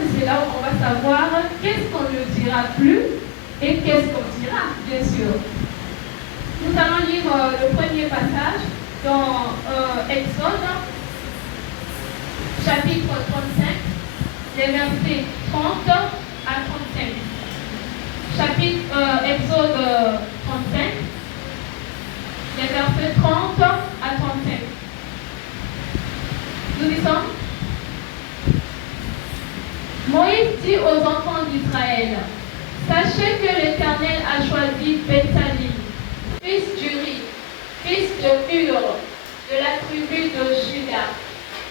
que c'est là où on va savoir qu'est-ce qu'on ne dira plus et qu'est-ce qu'on dira, bien sûr. Nous allons lire le premier passage dans Exode, chapitre 35, les versets 30 à 35. Exode 35, les versets 30 à 35. Nous y sommes. Moïse dit aux enfants d'Israël, sachez que l'Éternel a choisi Béthalim, fils d'Uri, fils de Hur, de la tribu de Juda.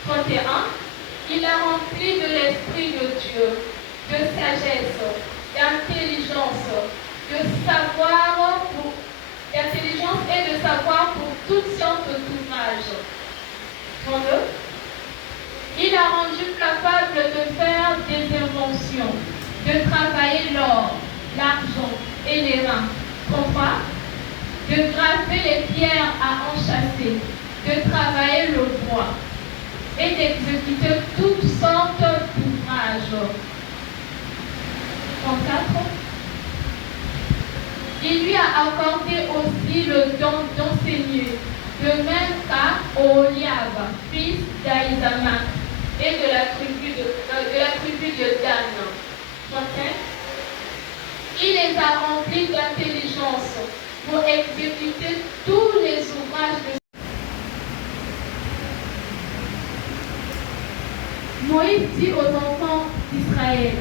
31. Il a rempli de l'Esprit de Dieu, de sagesse, d'intelligence, d'intelligence et de savoir pour toutes sortes d'ouvrages. 32. Il a rendu capable de faire des inventions, de travailler l'or, l'argent et les reins. 33. De graver les pierres à enchâsser, de travailler le bois et d'exécuter toutes sortes d'ouvrages. 34. Il lui a accordé aussi le don d'enseigner, de même qu'à Oholiab, fils d'Ahisamach, et de la tribu de Dan. 35. Il les a remplis d'intelligence pour exécuter tous les ouvrages de Moïse dit aux enfants d'Israël,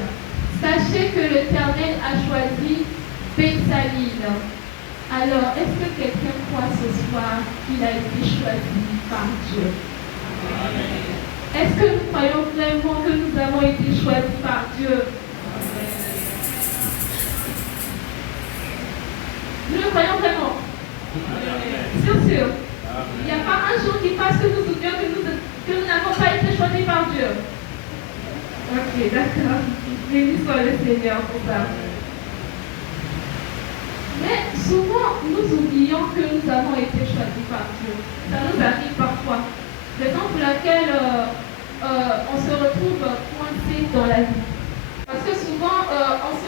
sachez que l'Éternel a choisi Béthalil. Alors, est-ce que quelqu'un croit ce soir qu'il a été choisi par Dieu? Amen. Est-ce que nous croyons vraiment que nous avons été choisis par Dieu? Nous le croyons vraiment. Sûr. Il n'y a pas un jour qui passe que nous oublions que nous n'avons pas été choisis par Dieu. Ok, d'accord. Béni soit le Seigneur pour ça. Mais souvent, nous oublions que nous avons été choisis par Dieu. Ça nous arrive parfois. Raison pour laquelle on se retrouve coincé dans la vie. Parce que souvent, on se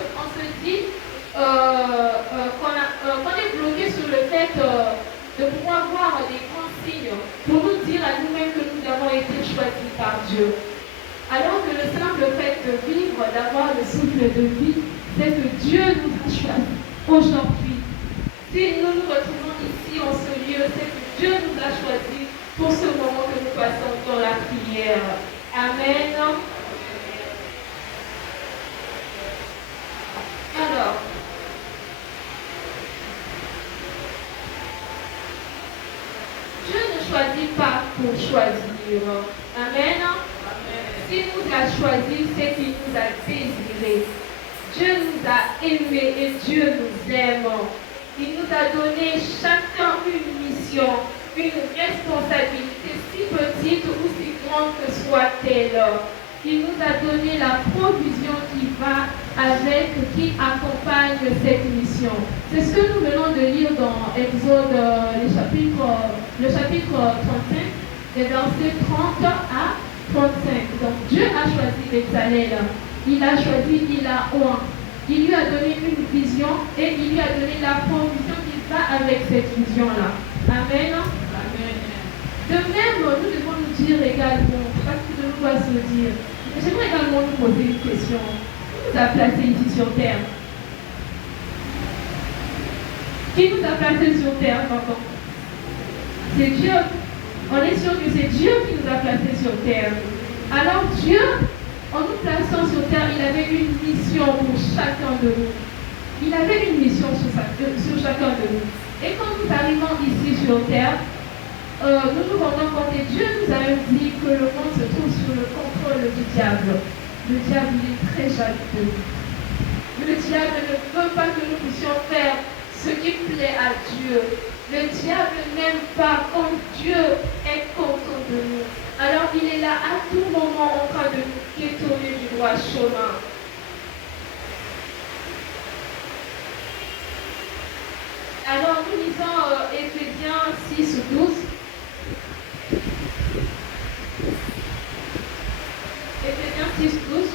dit qu'on est bloqué sur le fait de pouvoir voir des grands signes pour nous dire à nous-mêmes que nous avons été choisis par Dieu. Alors que le simple fait de vivre, d'avoir le souffle de vie, c'est que Dieu nous a choisis aujourd'hui. Si nous nous retrouvons ici en ce lieu, c'est que Dieu nous a choisis pour ce moment que nous passons dans la prière. Amen. Alors, Dieu ne choisit pas pour choisir. Amen. S'il nous a choisis, c'est qu'il nous a désirés. Dieu nous a aimés et Dieu nous aime. Il nous a donné chacun une mission, une responsabilité, si petite ou si grande que soit-elle. Il nous a donné la provision qui va avec, qui accompagne cette mission. C'est ce que nous venons de lire dans Exode, le chapitre 35, les versets 30 à 35. Donc Dieu a choisi Béthalel. Il a choisi, il a oint. Il lui a donné une vision et il lui a donné la provision qui va avec cette vision-là. Amen. Amen. De même, nous devons nous dire également, parce que nous doit se dire, j'aimerais également nous poser une question. Qui nous a placés ici sur terre? Qui nous a placés sur terre, pardon? C'est Dieu. On est sûr que c'est Dieu qui nous a placés sur terre. Alors Dieu, en nous plaçant sur terre, il avait une mission pour chacun de nous. Il avait une mission sur chacun de nous. Et quand nous arrivons ici sur terre, nous nous rendons compte et Dieu nous a même dit que le monde se trouve sous le contrôle du diable. Le diable, il est très jaloux de nous. Le diable ne veut pas que nous puissions faire ce qui plaît à Dieu. Le diable n'aime pas quand Dieu est content de nous. Alors il est là à tout moment en train de nous détourner du droit chemin. Alors nous lisons Éphésiens 6, 12. Éphésiens 6, 12.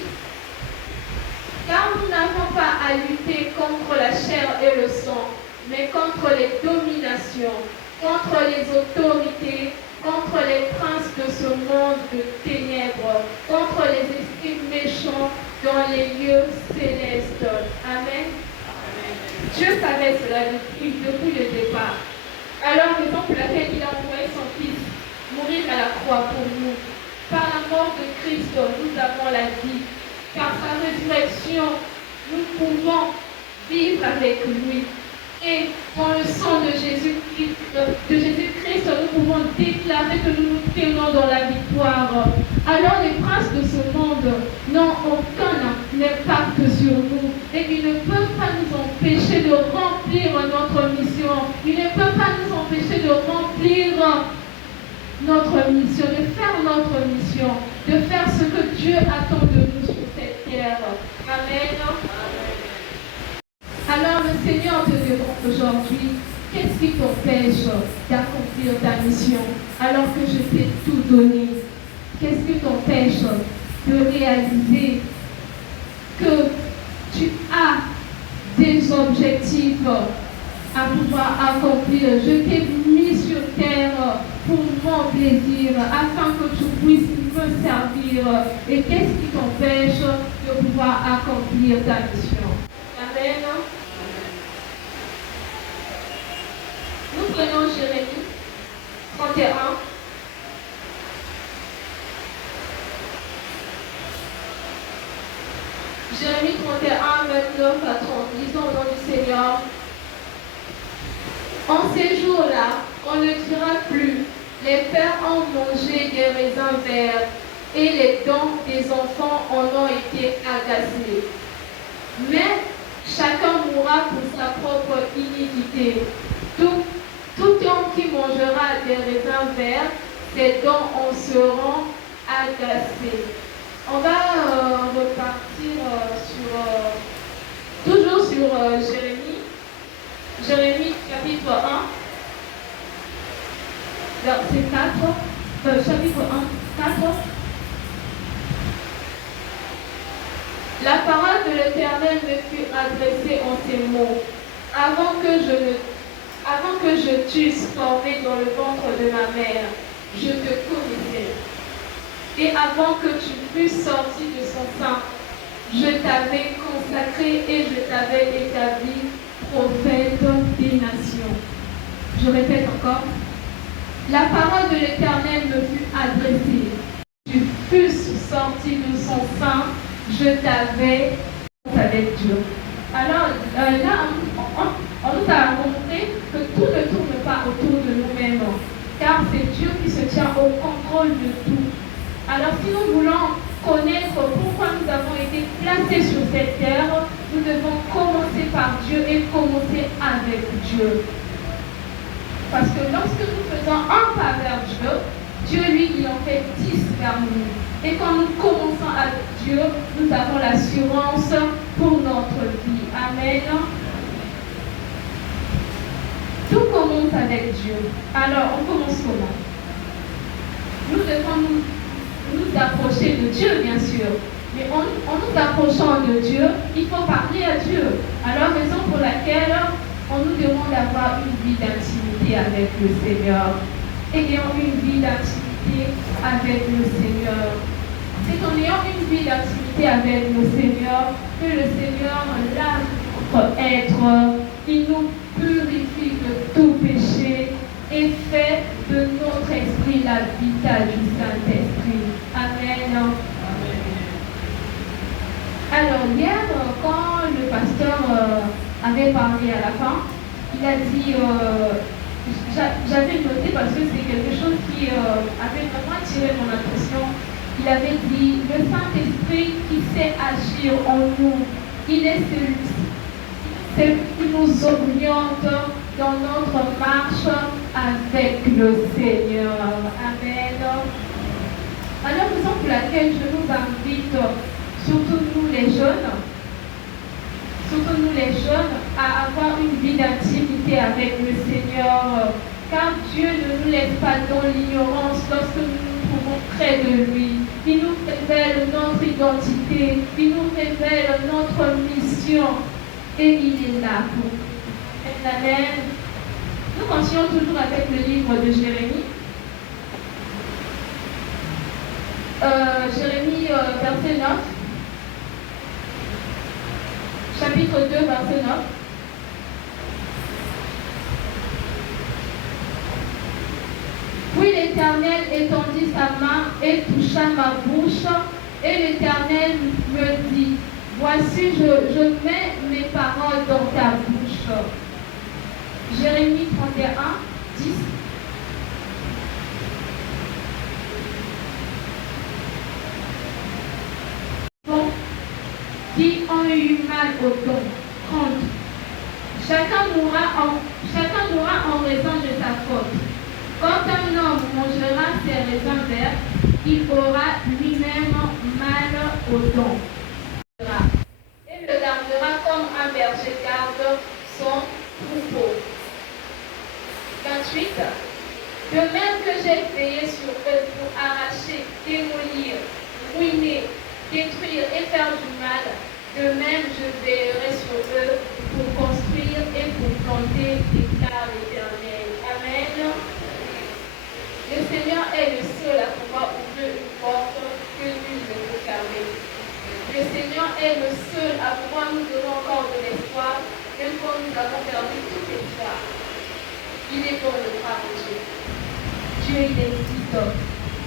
à lutter contre la chair et le sang, mais contre les dominations, contre les autorités, contre les princes de ce monde de ténèbres, contre les esprits méchants dans les lieux célestes. Amen. Dieu savait cela depuis le départ. Alors, raison pour laquelle il a envoyé son Fils mourir à la croix pour nous. Par la mort de Christ, nous avons la vie. Par sa résurrection, nous pouvons vivre avec lui. Et dans le sang de Jésus-Christ, nous pouvons déclarer que nous nous tenons dans la victoire. Alors les princes de ce monde n'ont aucun impact sur nous. Et ils ne peuvent pas nous empêcher de remplir notre mission. Ils ne peuvent pas nous empêcher de remplir notre mission, de faire notre mission, de faire ce que Dieu attend de nous sur cette terre. Amen. Alors le Seigneur te demande aujourd'hui, qu'est-ce qui t'empêche d'accomplir ta mission alors que je t'ai tout donné? Qu'est-ce qui t'empêche de réaliser que tu as des objectifs à pouvoir accomplir? Je t'ai mis sur terre pour mon plaisir, afin que tu puisses me servir. Et qu'est-ce qui t'empêche de pouvoir accomplir ta mission? Amen. Nous prenons Jérémie 31. Jérémie 31, 29 à 30. Lisons au nom du Seigneur. En ces jours-là, on ne dira plus, les pères ont mangé des raisins verts et les dents des enfants en ont été agacées. Mais chacun mourra pour sa propre iniquité. Tout homme qui mangera des raisins verts, ses dents en seront agacées. On va repartir toujours sur Jérémie. Jérémie chapitre 1, verset 4. Chapitre 1, 4. La parole de l'Éternel me fut adressée en ces mots. Avant que je t'eusse formé dans le ventre de ma mère, je te connaissais. Et avant que tu fusses sorti de son sein, je t'avais consacré et je t'avais établi prophète des nations. Je répète encore. La parole de l'Éternel me fut adressée. Tu fusses sorti de son sein, je t'avais avec Dieu. Alors là, on nous a montré que tout ne tourne pas autour de nous-mêmes, car c'est Dieu qui se tient au contrôle de tout. Alors si nous voulons connaître pourquoi nous avons été placés sur cette terre, nous devons commencer par Dieu et commencer avec Dieu. Parce que lorsque nous faisons un pas vers Dieu, Dieu, lui, il en fait 10 vers nous. Et quand nous commençons avec Dieu, nous avons l'assurance pour notre vie. Amen. Tout commence avec Dieu. Alors, on commence comment? Nous devons nous approcher de Dieu, bien sûr. Mais en nous approchant de Dieu, il faut parler à Dieu. Alors, raison pour laquelle on nous demande d'avoir une vie d'intimité avec le Seigneur. Ayons une vie d'intimité avec le Seigneur. C'est en ayant une vie d'intimité avec le Seigneur que le Seigneur lave notre être. Il nous purifie de tout péché et fait de notre esprit l'habitat du Saint-Esprit. Amen. Alors hier, quand le pasteur avait parlé à la fin, il a dit, j'avais noté parce que c'est quelque chose qui avait vraiment attiré mon attention. Il avait dit, le Saint-Esprit qui sait agir en nous, il est celui-ci qui nous oriente dans notre marche avec le Seigneur. Amen. Alors, raison pour laquelle je nous invite, surtout nous les jeunes, à avoir une vie d'intimité avec le Seigneur, car Dieu ne nous laisse pas dans l'ignorance lorsque nous nous trouvons près de lui. Il nous révèle notre identité, il nous révèle notre mission. et il est là pour nous. Amen. Nous continuons toujours avec le livre de Jérémie. Jérémie, verset 9. Chapitre 2, verset 9. Puis l'Éternel étendit sa main et toucha ma bouche, et l'Éternel me dit, voici, je mets mes paroles dans ta bouche. Jérémie 31, 10. Bon, qui ont eu mal au don, 30. Chacun mourra en raison de sa faute. Quand un homme mangera ses raisins verts, il aura lui-même mal au don. Et le gardera comme un berger garde son troupeau. 28. De même que j'ai veillé sur eux pour arracher, démolir, ruiner, détruire et faire du mal, de même je veillerai sur eux pour construire et pour planter, déclare l'Éternel. Amen. Le Seigneur est le seul à pouvoir ouvrir une porte que nul ne peut fermer. Le Seigneur est le seul à pouvoir nous donner encore de l'espoir, même quand nous avons perdu tout espoir. Il est bon de croire en Dieu. Dieu, il existe.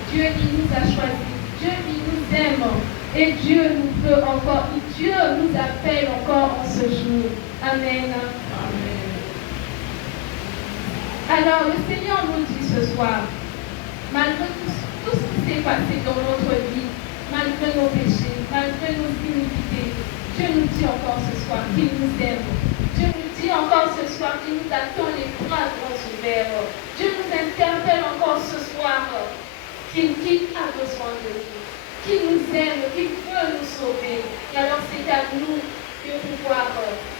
Dieu, il nous a choisis. Dieu, il nous aime. Et Dieu nous veut encore. Dieu nous appelle encore en ce jour. Amen. Amen. Alors, le Seigneur nous dit ce soir, malgré tout ce qui s'est passé dans notre vie, malgré nos péchés, malgré nos iniquités, Dieu nous dit encore ce soir qu'il nous aime. Dieu nous dit encore ce soir qu'il nous attend les bras grands ouverts. Dieu nous interpelle encore ce soir qu'il a besoin de nous, qu'il nous aime, qu'il veut nous sauver. Et alors c'est à nous de pouvoir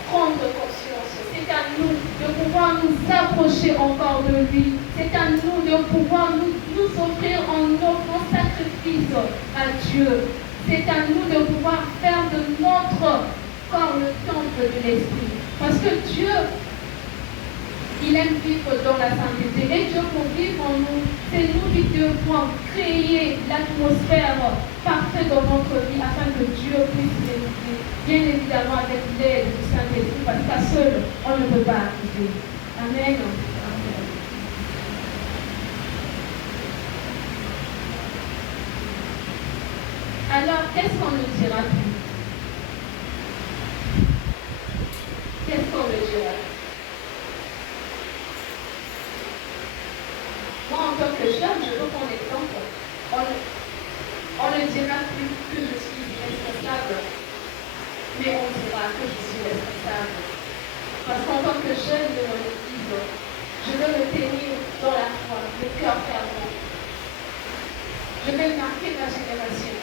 prendre conscience. C'est à nous de pouvoir nous approcher encore de lui. C'est à nous de pouvoir nous offrir en offrant sacrifice à Dieu. C'est à nous de pouvoir faire de notre corps le temple de l'Esprit. Parce que Dieu, il aime vivre dans la sainteté. Et Dieu, pour vivre en nous, c'est nous qui devons créer l'atmosphère parfaite dans notre vie afin que Dieu puisse l'élever. Bien évidemment avec l'aide du Saint-Esprit, parce qu'à seul, on ne peut pas arriver. Amen. Amen. Alors, qu'est-ce qu'on ne dira plus? Qu'est-ce qu'on ne dira plus? Moi, en tant que jeune, je veux prendre l'exemple. On ne dira plus que je suis responsable, mais on dira que je suis responsable. Parce qu'en tant que jeune de mon église, je veux me tenir dans la foi, le cœur ferme. Je vais marquer ma génération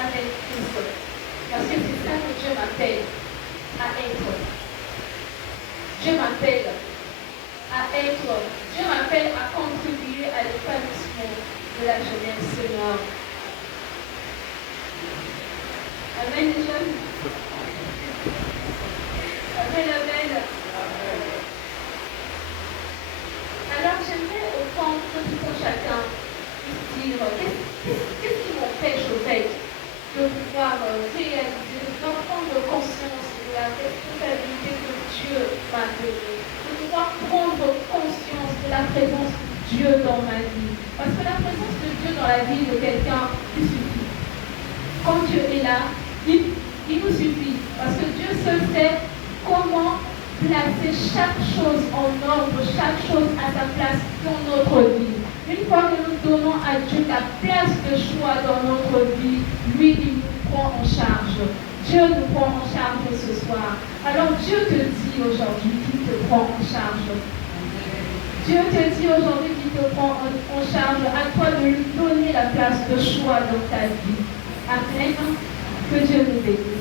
avec Christ. Parce que c'est ça que Dieu m'appelle à être. Dieu m'appelle à être. Dieu m'appelle à contribuer à l'épanouissement de la jeunesse noire. Amen, les jeunes. Amen, amen. Alors, j'aimerais au fond que tout un chacun puisse dire qu'est-ce qui m'empêche au fait de pouvoir réaliser, de prendre conscience de la responsabilité que Dieu m'a donnée, de pouvoir prendre conscience de la présence de Dieu dans ma vie. Parce que la présence de Dieu dans la vie de quelqu'un, il suffit. Quand Dieu est là, il nous suffit. Parce que Dieu seul sait comment placer chaque chose en ordre, chaque chose à sa place dans notre vie. Une fois que nous donnons à Dieu la place de choix dans notre vie, lui, il nous prend en charge. Dieu nous prend en charge ce soir. Alors Dieu te dit aujourd'hui qu'il te prend en charge. Dieu te dit aujourd'hui qu'il te prend en charge. À toi de lui donner la place de choix dans ta vie. Amen. Que Dieu nous bénisse.